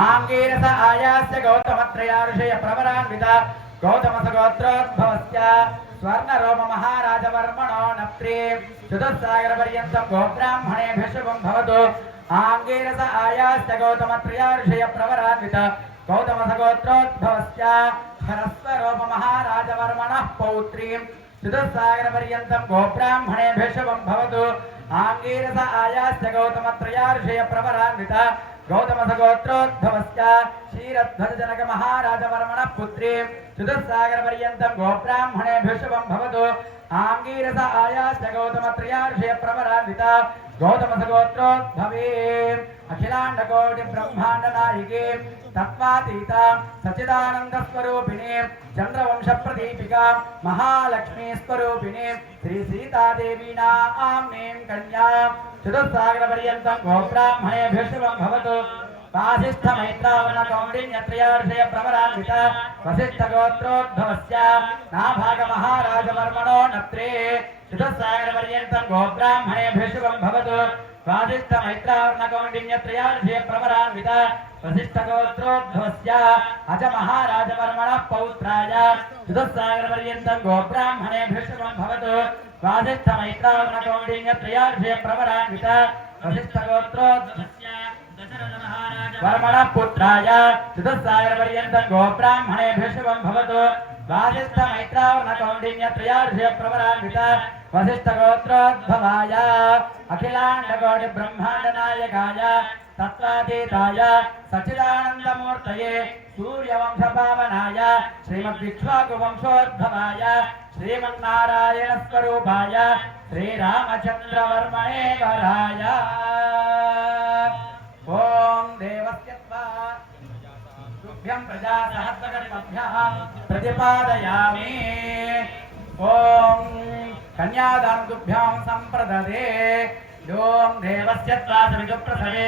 आंगीरस आयास्य गौतमत्रयाऋषय प्रवरान्वित गौतमसगोत्रोद्भवस्य स्वर्णरोम महाराजवर्मणो नप्त्रे चतुस्सागरपर्यन्तं गोब्राह्मणेभ्यः शुभं भवतु। आंगीरस आयास्य गौतमत्रयाऋषय प्रवरान्वित गौतमसगोत्रोद्भवस्य स्वर्णरोम महाराजवर्मणः पौत्रीं चतुस्सागरपर्यन्तं गोब्राह्मणेभ्यः शुभं भवतु। आंगीरस आयास्य गौतमत्रयाऋषय प्रवरान्वित गौतमसगोत्रोद्भवस्य क्षीरध्वजजनक महाराजवर्मणः पुत्रीं चतुस्सागरपर्यन्तं गोब्राह्मणेभ्यः शुभं भवतु। आंगीरस आयास्य गौतमत्रयाऋषय प्रवरान्वित गौतमसगोत्रोद्भवीं अखिलाण्डकोटि ब्रह्माण्डनायिकीं तत्त्वातीतां सच्चिदानन्दस्वरूपिणीं चन्द्रवंशप्रदीपिकां महालक्ष्मीस्वरूपिणीं श्रीसीतादेवीनाम्नीं कन्यां चतुस्सागरपर्यन्तं गोब्राह्मणेभ्यः शुभं भवतु। वासिष्ठमैत्रावणकौण्डिन्यत्रयार्षय प्रवरान्वित वसिष्ठगोत्रोद्भवस्य नाभागमहाराजवर्मणो नप्त्रे चतुस्सागरपर्यन्तं गोब्राह्मणेभ्यः शुभं भवतु। वासिष्ठमैत्रावणकौण्डिन्यत्रयार्षय प्रवरान्वित वसिष्ठगोत्रोद्भवस्य अजमहाराजवर्मणः पौत्राय चतुस्सागरपर्यन्तं गोब्राह्मणेभ्यः शुभं भवतु। वासिष्ठमैत्रावणकौण्डिन्यत्रयार्षय प्रवरान्वित वसिष्ठगोत्रोद्भवस्य वर्मणः पुत्राय चतुस्सागरपर्यन्तं गोब्राह्मणेभ्यः शुभं भवतु। वासिष्ठमैत्रावणकौण्डिन्यत्रयार्षय प्रवरान्वित वसिष्ठगोत्रोद्भवाय अखिलाण्डकोटि ब्रह्माण्डनायकाय तत्त्वातीताय सच्चिदानन्दमूर्तये सूर्यवंशपावनाय श्रीमद्विक्ष्वाकुवंशोद्भवाय श्रीमन्नारायणस्वरूपाय श्रीरामचन्द्रवर्मणे वराय ओम देवस्य तुभ्यं प्रजासहस्रकर्मभ्यः प्रतिपादयामि। ओम कन्यादानं तुभ्यं संप्रददे। ओम देवस्य त्वासविदुप्रसवे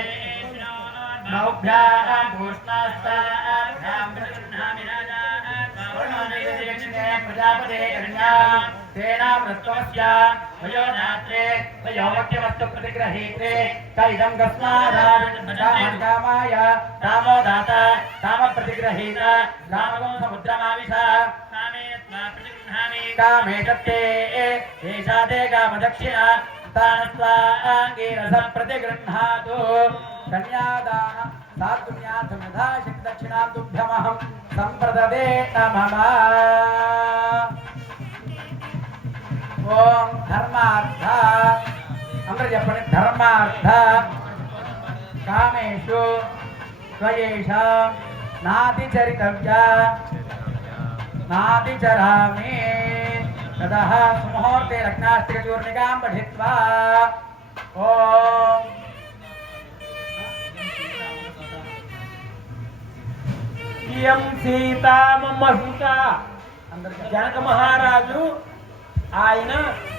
नौभ्यां पूष्णास्ताभ्यां प्रतिगृह्णामि राजा प्रजापते कन्यां तेनामृतमस्य वयोदात्रे वयोवक्यवस्तु प्रतिग्रहीत्रे कैदं कस्मादामाय रामो दाता राम प्रतिग्रहीत रामगं समुद्रमाविश कामे तत्ते एषा ते कामदक्षिणा तानस्वाङ्गीरसं प्रतिगृह्णातु। कन्यादान सात्पुण्यार्थमधा दक्षिणां तुभ्यमहं सम्प्रददे नमः। ओम धर्मार्थ अंदर చెప్పండి धर्मार्थ कामेषु त्वयेषां नातिचरितव्य नातिचरामि ततः सुमुहूर्ते लग्नाष्टकचूर्णिकां पठित्वा ओम इयं सीता मम सुता जनक महाराजु ఆయన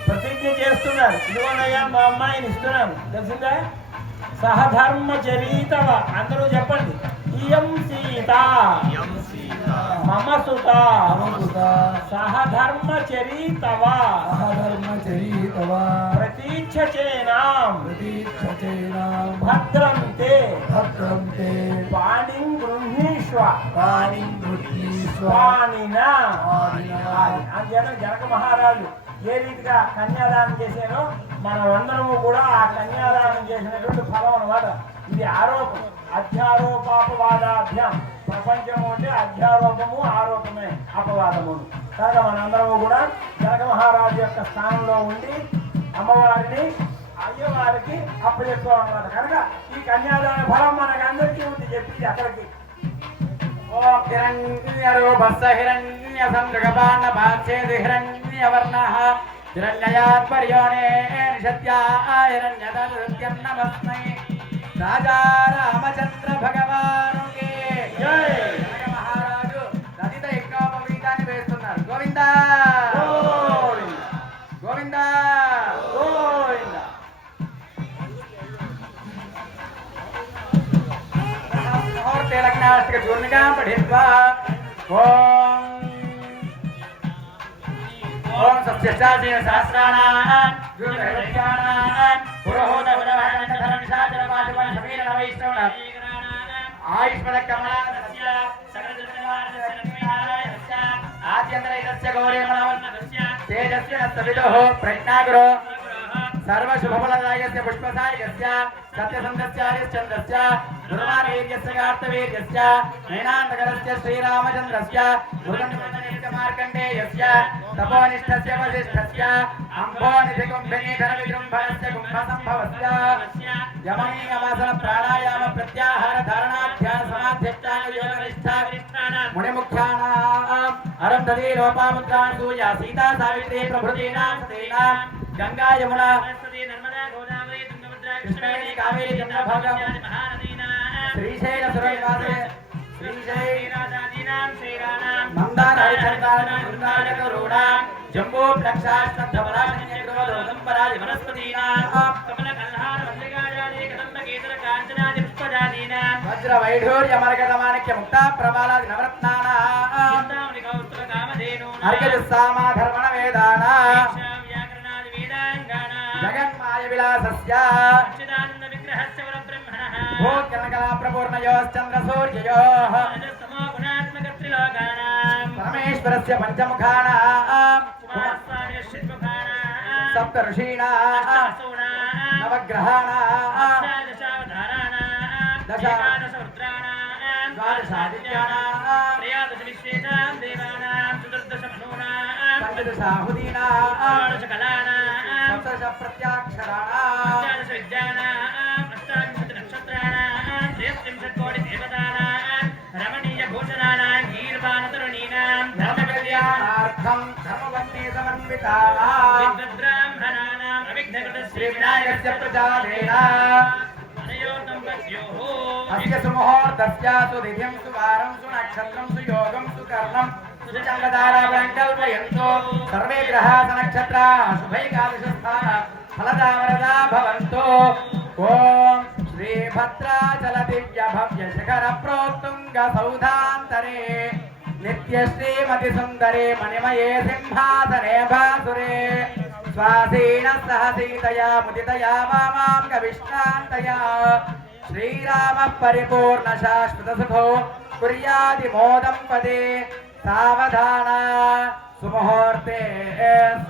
ప్రతిజ్ఞ చేస్తున్నారు. ఇదిగోనయ్యా మా అమ్మాయిని ఇస్తున్నాను తెలిసిందా. సహధర్మచరీతవ అందరూ చెప్పండి. ఇయం సీత మమ సుత సహధర్మచరీతవ ప్రతీక్షచేనాం భద్రంతే పాణిం గృహీష్వ పాణినా. జనక మహారాజు ఏ రీతిగా కన్యాదానం చేశారో మనమందరము కూడా ఆ కన్యాదానం చేసినటువంటి ఫలం అన్నమాట. ఇది ఆరోపం, అధ్యారోపాపవాదాభ్యాం. ప్రపంచము అంటే అధ్యారోపము ఆరోపమే అపవాదము. కనుక మనందరము కూడా జనక మహారాజు యొక్క స్థానంలో ఉండి అమ్మవారిని అయ్యవారికి అప్పచెప్పామన్నమాట. కనుక ఈ కన్యాదాన ఫలం మనకందరికీ ఉంది చెప్పింది అక్కడికి. ओम हिरण्यरूपस्य हिरण्यसंजगपान्नपाच्छेदि हिरण्यवर्णः हिरण्ययात्पर्योने निषद्याहिरण्यदरुत्यं नमस्मै। राजा रामचंद्र भगवान के जय। महाराजु ललित यज्ञोपवीताన్ని వేస్తున్నారు. గోవిందా గోవిందా గోవిందా. मुहूर्ते लग्नाष्टकचूर्णिकां पठित्वा ओम सत्यशास्त्रेण सहस्राणां गुरुहृदयानां पुरोहोतवदवहनधरनिशाचरपाशवनशमीरनवैष्णवः आयुष्मद कमलास्य सकलजनवारस्य लक्ष्मीनारायणस्य आद्यन्तरैतस्य गौरे मनोन्नतस्य तेजस्य नस्तविदुः प्रज्ञागुरो सर्वशुभफलदायकस्य पुष्पसायकस्य सत्यसन्धस्यारिश्चन्द्रस्य दुर्वावीर्यस्य कार्तवीर्यस्य नैनान्तकरस्य श्रीरामचन्द्रस्य मृगन्धस्य मार्कण्डेयस्य तपोनिष्ठस्य वसिष्ठस्य अम्भोनिधिकुम्भिनीधरविजृम्भणस्य कुम्भसम्भवस्य यमनीयमासन प्राणायाम प्रत्याहार धारणाध्यान समाध्यष्टांग योगनिष्ठा मुनिमुख्यानाम् अरुन्धती लोपामुद्रां सूया सीता सावित्री प्रभृतीनां सतीनां गंगा यमुना सरस्वती नर्मदा गोदावरी तुंगभद्रा कृष्णवेणी कावेरी चंद्रभागा महानदीनां श्रीशैल सुरनिवासे श्रीशैलादीनां श्रीराणां मंदाराय चंद्राणां वृंदारकरुणां जम्बो प्लक्षास्तब्धवराशन्यग्रवदोदम्बरादि वनस्पतीनां कमलकल्हार मल्लिकाजादि कदम्बकेतन काञ्चनादि पुष्पजादीनां वज्रवैढूर्यमर्गतमाणिक्य मुक्ता प्रबालादि नवरत्नानां चिन्तामणि कौस्तुभ कामधेनूनां अर्घ्यजुस्सामा धर्मण वेदानां जगन्माय विलासस्य सच्चिदानन्द विग्रहस्य परब्रह्मणः भूतकला प्रपूर्णयोश्चन्द्र सूर्ययोः तमो गुणात्मक त्रिलोकानां परमेश्वरस्य पंचमुखानां कुमारस्वामी षट्मुखानां सप्त ऋषीणां नवग्रहाणां अष्टादशावताराणां दशादश रुद्राणां द्वादशादित्यानां त्रयोदश विश्वेतां देवानां चतुर्दश मनूनां पञ्चदशाहुतीनां षोडश कलानां सप्तदश प्रत्याक्षराणां अष्टादश विद्यानां अष्टाविंशति नक्षत्राणां त्रयस्त्रिंशत् कोटि देवतानां रमणीय भूषणानां गीर्वाणतरुणीनां धर्मकल्याणार्थं धर्मवन्ते समन्वितानां विद्वद्ब्राह्मणानां अविघ्नकृत श्रीविनायकस्य प्रजादेन अस्य सुमुहूर्तस्य सुदिव्यं सुवारं सुनक्षत्रं सुयोगं सुकर्णं सुचङ्गतारावं कल्पयन्तु सर्वे ग्रहाः नक्षत्राः शुभैकादशस्थाः फलदावरदा भवन्तु ॐ श्रीभद्राचल दिव्य भव्य शिखर प्रोत्तुङ्ग सौधान्तरे नित्यश्रीमति सुन्दरे मणिमये सिंहासने भासुरे स्वाधीनः सह सीतया मुदितया वामां कविष्णान्तया श्रीरामः परिपूर्ण शाश्वत सुखो कुर्यादिमोदं पदे सावधान सुमुहूर्ते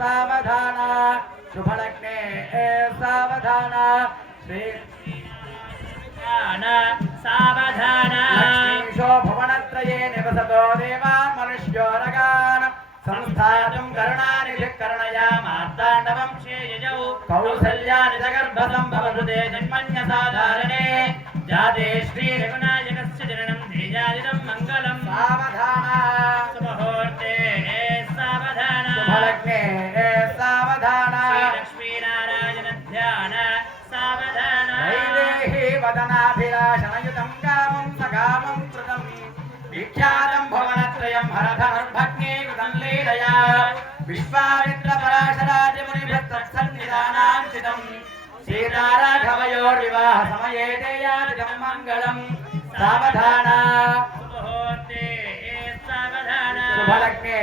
सावधान शुभलग्ने सावधान श्री सावधान लक्ष्मीशो भुवनत्रये निवसतो देवान् मनुष्यो रगान् संस्थातुं करुणानिधिः करुणया मार्ताण्डवं श्रेयजौ कौसल्यानिजगर्भसम्भवसुते जन्मन्यसाधारणे जाते श्रीरघुनायकस्य जननं ध्येयादिदं मङ्गलं सावधान सुमुहूर्ते सावधान शुभलग्ने सावधान श्रीलक्ष्मीनारायण ध्यान सावधान वैदेही वदनाभिलाषणयुतं कामं सकामं कृतं विख्यातं भवनत्रयं हरधनुर्भग्ने कृतं लीलया विश्वामित्रपराशराजमुनिभृत्तत्सन्निधानाञ्चितं सीताराघवयोर्विवाह समये देयादिदं मङ्गलं सावधान सुमुहूर्ते सावधान शुभलग्ने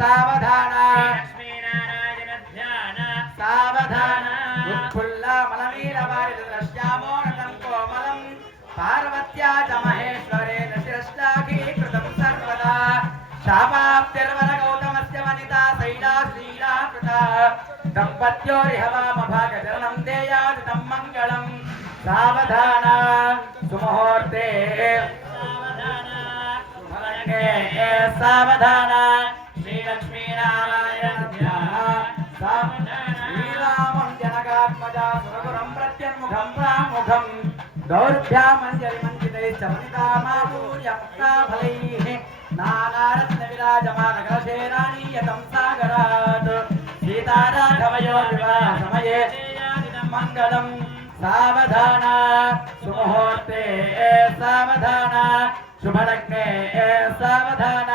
सावधान लक्ष्मीनारायण ध्यान सावधान उत्फुल्लमलनीलवारिदृश्यामोनतं कोमलं पार्वत्या च महेश्वरेण शिरश्चाघीकृतं सर्वदा शापाप्तिर्वरगौतमस्य वनिता शैला श्रीला कृता दम्पत्योरिहवामभागचरणं देयादितं मङ्गलं सावधान सुमुहूर्ते सावधान शुभलग्ने सावधान श्रीलक्ष्मीनारायण ध्यान सावधान श्रीरामं जनकात्मजा सुरगुरं प्रत्यन्मुखं प्रामुखं दौर्भ्यामञ्जलिमञ्जितैश्च वनितामापूर्य मुक्ताफलैः नानारत्नविराजमानकलशेरानीयतं सागरात् सीताराघवयोर्विवाह समये मङ्गलं सावधान सुमुहूर्ते सावधान शुभलग्ने सावधान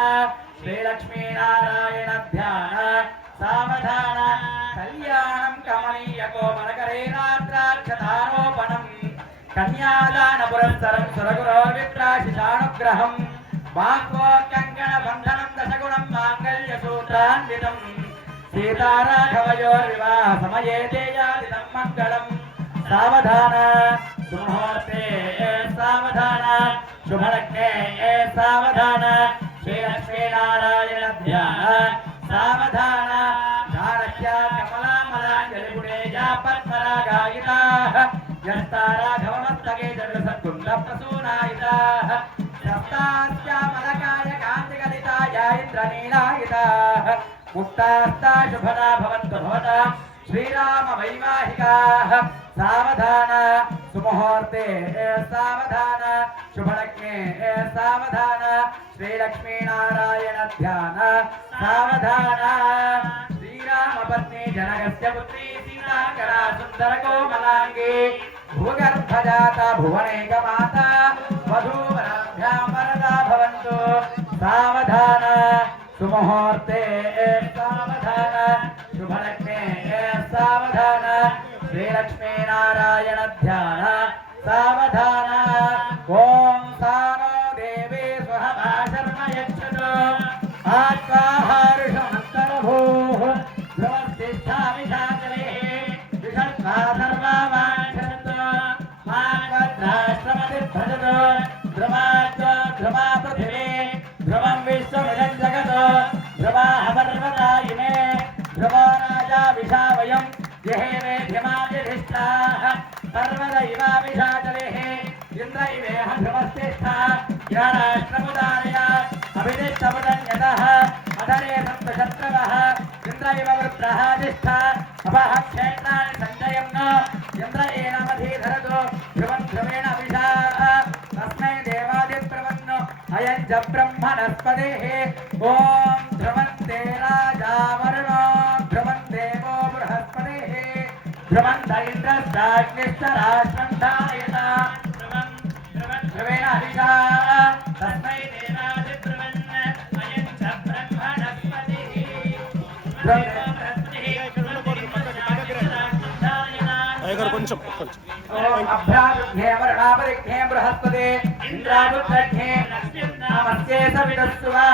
श्रीलक्ष्मीनारायण ध्यान सावधान कल्याणं कमनीयकोमलकरेणाद्राक्षतारोपणं कन्यादान पुरस्सरं सुरगुरोर्विप्राशिषानुग्रहं बाह्वोत्कङ्कणबन्धनं दशगुणं माङ्गल्यसूत्रान्वितं सीताराघवयोर्विवाह समये देयादिदं मङ्गलं सावधान सुमुहूर्ते सावधान शुभलग्ने सावधान श्रीलक्ष्मीनारायण ध्यान सावधान चाणक्या कमलामलाञ्जलिपुरेजा पद्मरागायिताः यस्ताराघवमस्तके जडसद्गुण्डप्रसूनायिताः सप्तास्यामलकाय कान्तिगलिताया इन्द्रनीलायिताः मुक्तास्ता शुभदा भवन्तु भवतां श्रीरामवैवाहिकाः सावधान सुमुहूर्ते सावधान शुभलग्ने सावधान श्रीलक्ष्मीनारायण ध्यान सावधान श्रीरामपत्नी जनकस्य पुत्री सीताकरा सुन्दरकोमलाङ्गी भूगर्भजाता भुवनेकमाता वधूवराभ्यां वरदा भवन्तु सावधान सुमुहूर्ते सावधान शुभलग्ने सावधान श्रीलक्ष्मीनारायण ध्यान सावधान ॐ सानो देवी स्वहवा शर्म यच्छतु आत्माहारुषमन्तरभूः ध्रुवस्तिष्ठामिषाचलेः विषत्वा सर्वावाञ्छन्तु माद्वद्राष्ट्रमतिभ्रजतु ध्रुवाच्च ध्रुवा पृथिवी ध्रुवं विश्वमिदं जगत् ध्रुवाः पर्वतायिने ध्रुवो राजा विशावयम् यहेवेध्यमादिष्ठाः पर्वत इवाविषाचलेः इन्द्र इवेह ध्रुवस्तिष्ठा या राष्ट्रमुदारय अभिदिष्टमुदन्यतः अधरे सप्तशत्रवः इन्द्र इव वृत्रः तिष्ठा अपः क्षेत्राणि सञ्जयन् इन्द्र एनमधीधरतु ध्रुवं ध्रुवेण अभिषाः तस्मै देवादिप्रवन्नो अयं च ब्रह्मणस्पतिः ॐ ध्रुवन्ते राजा वरुणो ध्रुवं देवो बृहस्पतिः ध्रुवन्त इन्द्रश्चाग्निश्च राष्ट्रं धारयता ध्रुवेण अभिषाः तस्मै देवादिप्रवन् अयं च ब्रह्मणस्पतिः अभ्यागृह्णे वर्णापरिघ्ने बृहस्पते इन्द्रावृद्धे नमस्ते सवितस्सुवा